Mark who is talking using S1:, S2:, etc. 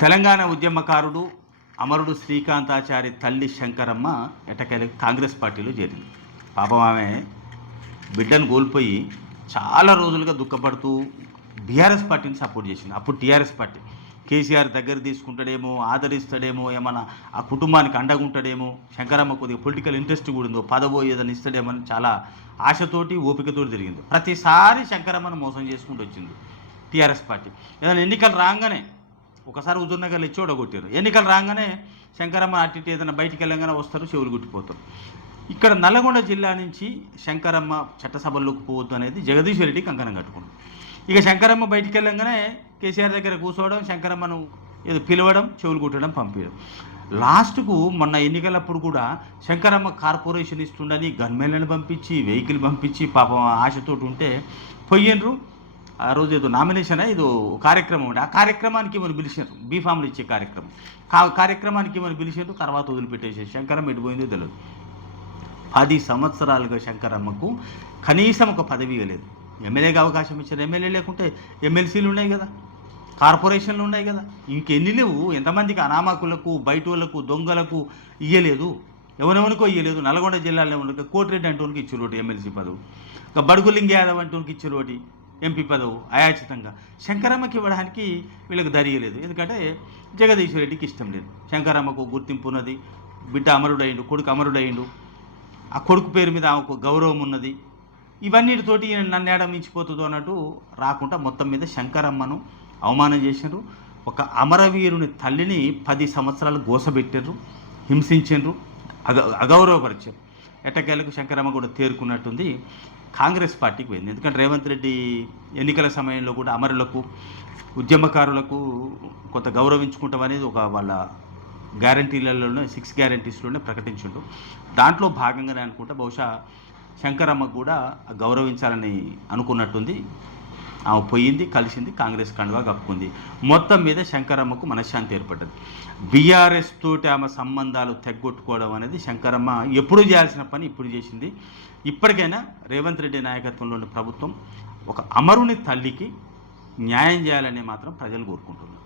S1: తెలంగాణ ఉద్యమకారుడు అమరుడు శ్రీకాంతాచారి తల్లి శంకరమ్మ ఎటకెళ్ళి కాంగ్రెస్ పార్టీలో చేరింది. పాపం ఆమె బిడ్డను కోల్పోయి చాలా రోజులుగా దుఃఖపడుతూ బీఆర్ఎస్ పార్టీని సపోర్ట్ చేసింది. అప్పుడు టీఆర్ఎస్ పార్టీ కేసీఆర్ దగ్గర తీసుకుంటాడేమో ఆదరిస్తాడేమో ఏమైనా ఆ కుటుంబానికి అండగా ఉంటాడేమో శంకరమ్మ కొద్దిగా పొలిటికల్ ఇంట్రెస్ట్ కూడా ఉందో పదవో ఏదైనా ఇస్తాడేమో అని చాలా ఆశతోటి ఓపికతోటి జరిగింది. ప్రతిసారి శంకరమ్మను మోసం చేసుకుంటూ వచ్చింది టీఆర్ఎస్ పార్టీ. ఏదైనా ఎన్నికలు రాగానే ఒకసారి హుజూర్నగర్లో ఇచ్చి ఓడగొట్టారు. ఎన్నికలు రాగానే శంకరమ్మ అటు ఇటు ఏదైనా బయటికి వెళ్ళగానే వస్తారు చెవులు గుట్టిపోతారు. ఇక్కడ నల్గొండ జిల్లా నుంచి శంకరమ్మ చట్టసభల్లోకి పోవద్దు అనేది జగదీష్ రెడ్డి కంకణం కట్టుకున్నాడు. ఇక శంకరమ్మ బయటికి వెళ్ళంగానే కేసీఆర్ దగ్గర కూర్చోవడం శంకరమ్మను ఏదో పిలవడం చెవులు కుట్టడం పంపించడం. లాస్ట్కు మొన్న ఎన్నికలప్పుడు కూడా శంకరమ్మ కార్పొరేషన్ ఇస్తుండని గన్మెన్లను పంపించి వెహికల్ పంపించి పాపం ఆశతోటి ఉంటే పోయినరు ఆ రోజు ఏదో నామినేషన్ ఏదో కార్యక్రమం ఉండే. ఆ కార్యక్రమానికి మనం పిలిచారు బీఫామ్లు ఇచ్చే కార్యక్రమం. కా కార్యక్రమానికి మనం పిలిచారు తర్వాత వదిలిపెట్టేసారు శంకరమ్మ ఎడిపోయిందో తెలియదు పది సంవత్సరాలుగా శంకరమ్మకు కనీసం ఒక పదవి ఇవ్వలేదు. ఎమ్మెల్యేగా అవకాశం ఇచ్చారు. ఎమ్మెల్యే లేకుంటే ఎమ్మెల్సీలు ఉన్నాయి కదా. కార్పొరేషన్లు ఉన్నాయి కదా. ఇంకెన్ని లేవు. ఎంతమందికి అనామకులకు బయట వాళ్ళకు దొంగలకు ఇయ్యలేదు. ఎవరెవరికో ఇయ్యలేదు. నల్గొండ జిల్లాలో ఉన్న కోటిరెడ్డి అంటూనికి ఇచ్చారు ఒకటి ఎమ్మెల్సీ పదవి. ఇక బడుగులింగ యాదవ్ అంటూనికి ఇచ్చారు ఒకటి. ఎంపీ పదవు అయాచితంగా శంకరమ్మకి ఇవ్వడానికి వీళ్ళకి ధరియలేదు ఎందుకంటే జగదీశ్వర రెడ్డికి ఇష్టం లేదు. శంకరమ్మకు గుర్తింపు ఉన్నది. బిడ్డ అమరుడయిండు కొడుకు అమరుడయిండు ఆ కొడుకు పేరు మీద ఆమెకు గౌరవం ఉన్నది. ఇవన్నిటితోటి నన్ను ఏడ మించిపోతుందో అన్నట్టు రాకుండా మొత్తం మీద శంకరమ్మను అవమానం చేశారు ఒక అమరవీరుని తల్లిని పది సంవత్సరాలు గోసబెట్టారు హింసించారు అగ అగౌరవపరిచారు. ఎట్టకేలకు శంకరమ్మ కూడా తేరుకున్నట్టుంది. కాంగ్రెస్ పార్టీకి పోయింది. ఎందుకంటే రేవంత్ రెడ్డి ఎన్నికల సమయంలో కూడా అమరులకు ఉద్యమకారులకు కొంత గౌరవించుకుంటాం అనేది ఒక వాళ్ళ గ్యారంటీలలోనే సిక్స్ గ్యారంటీస్లోనే ప్రకటించుండు. దాంట్లో భాగంగానే అనుకుంటా బహుశా శంకరమ్మ కూడా గౌరవించాలని అనుకున్నట్టుంది. ఆమె పోయింది కలిసింది కాంగ్రెస్ కండువా కప్పుకుంది. మొత్తం మీద శంకరమ్మకు మనశ్శాంతి ఏర్పడ్డది. బీఆర్ఎస్ తోటి ఆమె సంబంధాలు తెగ్గొట్టుకోవడం అనేది శంకరమ్మ ఎప్పుడు చేయాల్సిన పని ఇప్పుడు చేసింది. ఇప్పటికైనా రేవంత్ రెడ్డి నాయకత్వంలోని ప్రభుత్వం ఒక అమరుని తల్లికి న్యాయం చేయాలని మాత్రం ప్రజలు కోరుకుంటున్నారు.